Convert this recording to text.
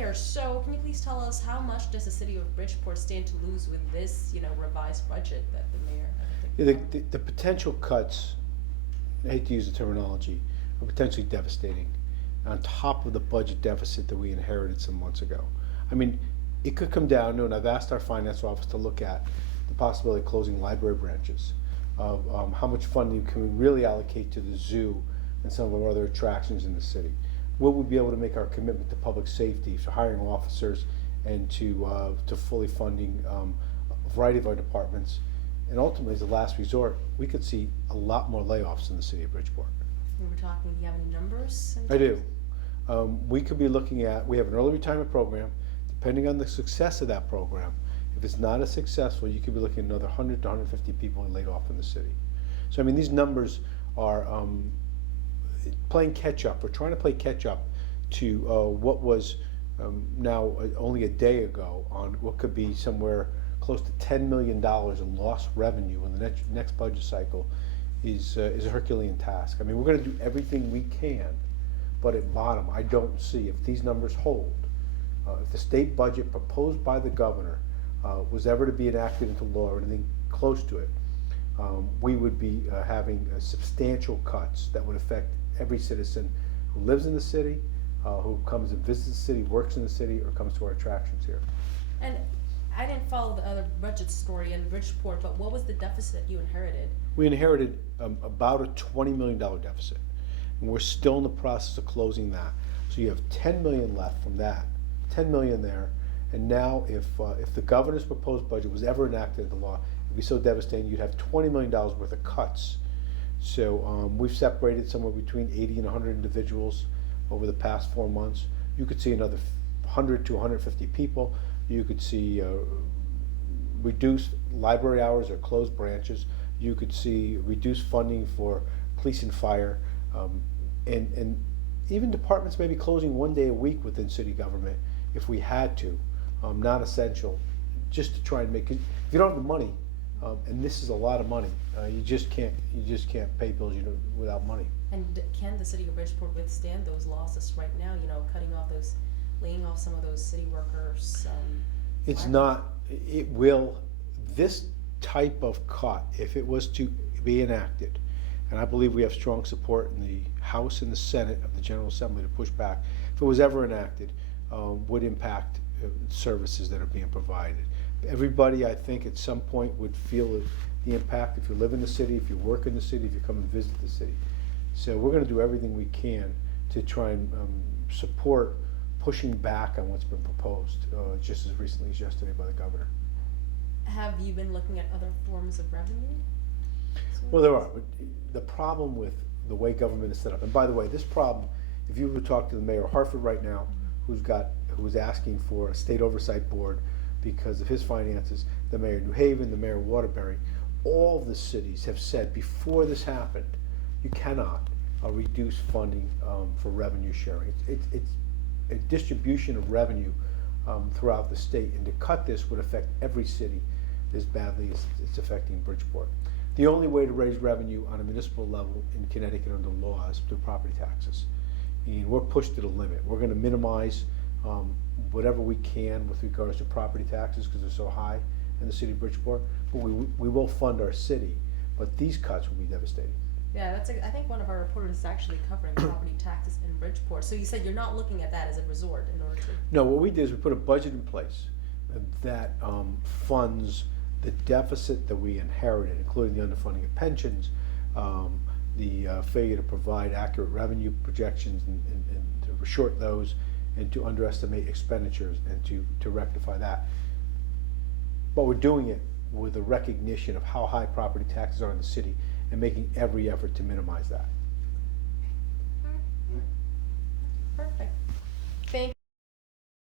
Mayor, so can you please tell us how much does the city of Bridgeport stand to lose with this, revised budget that the mayor? Yeah, the potential cuts, I hate to use the terminology, are potentially devastating on top of the budget deficit that we inherited some months ago. I mean, it could come down to, and I've asked our finance office to look at the possibility of closing library branches, of how much funding can we really allocate to the zoo and some of our other attractions in the city. Will we be able to make our commitment to public safety, to hiring officers, and to fully funding a variety of our departments? And ultimately, as a last resort, we could see a lot more layoffs in the city of Bridgeport. We were talking, do you have any numbers? I do. We could be looking at, we have an early retirement program. Depending on the success of that program, if it's not as successful, you could be looking at another 100 to 150 people laid off in the city. So I mean, these numbers are playing catch up. We're trying to play catch up to what was now only a day ago on what could be somewhere close to $10 million in lost revenue in the next budget cycle is a Herculean task. I mean, we're going to do everything we can, but at bottom, I don't see, if these numbers hold, if the state budget proposed by the governor was ever to be enacted into law or anything close to it, we would be having substantial cuts that would affect every citizen who lives in the city, who comes and visits the city, works in the city, or comes to our attractions here. And I didn't follow the other budget story in Bridgeport, but what was the deficit you inherited? We inherited about a $20 million deficit, and we're still in the process of closing that. So you have $10 million left from that, $10 million there, and now if the governor's proposed budget was ever enacted into law, it'd be so devastating. You'd have $20 million worth of cuts. So we've separated somewhere between 80 and 100 individuals over the past 4 months. You could see another 100 to 150 people. You could see reduced library hours or closed branches. You could see reduced funding for police and fire, and even departments maybe closing 1 day a week within city government if we had to, not essential, just to try and make it. If you don't have the money, and this is a lot of money, you just can't pay bills without money. And can the city of Bridgeport withstand those losses right now? Laying off some of those city workers. It's not. It will. This type of cut, if it was to be enacted, and I believe we have strong support in the House and the Senate of the General Assembly to push back, if it was ever enacted, would impact services that are being provided. Everybody, I think, at some point would feel the impact if you live in the city, if you work in the city, if you come and visit the city. So we're going to do everything we can to try and support pushing back on what's been proposed just as recently as yesterday by the governor. Have you been looking at other forms of revenue? Well, there are, but the problem with the way government is set up, and by the way, this problem, if you were to talk to the mayor of Hartford right now, who is asking for a state oversight board because of his finances, the mayor of New Haven, the mayor of Waterbury, all the cities have said before this happened, you cannot reduce funding for revenue sharing. It's a distribution of revenue throughout the state, and to cut this would affect every city as badly as it's affecting Bridgeport. The only way to raise revenue on a municipal level in Connecticut under law is through property taxes. And we're pushed to the limit. We're going to minimize whatever we can with regards to property taxes because they're so high in the city of Bridgeport, but we will fund our city, but these cuts will be devastating. Yeah, I think one of our reporters is actually covering property taxes in Bridgeport. So you said you're not looking at that as a resort in order to... No, what we did is we put a budget in place that funds the deficit that we inherited, including the underfunding of pensions, the failure to provide accurate revenue projections and to short those, and to underestimate expenditures and to rectify that. But we're doing it with a recognition of how high property taxes are in the city and making every effort to minimize that. Perfect.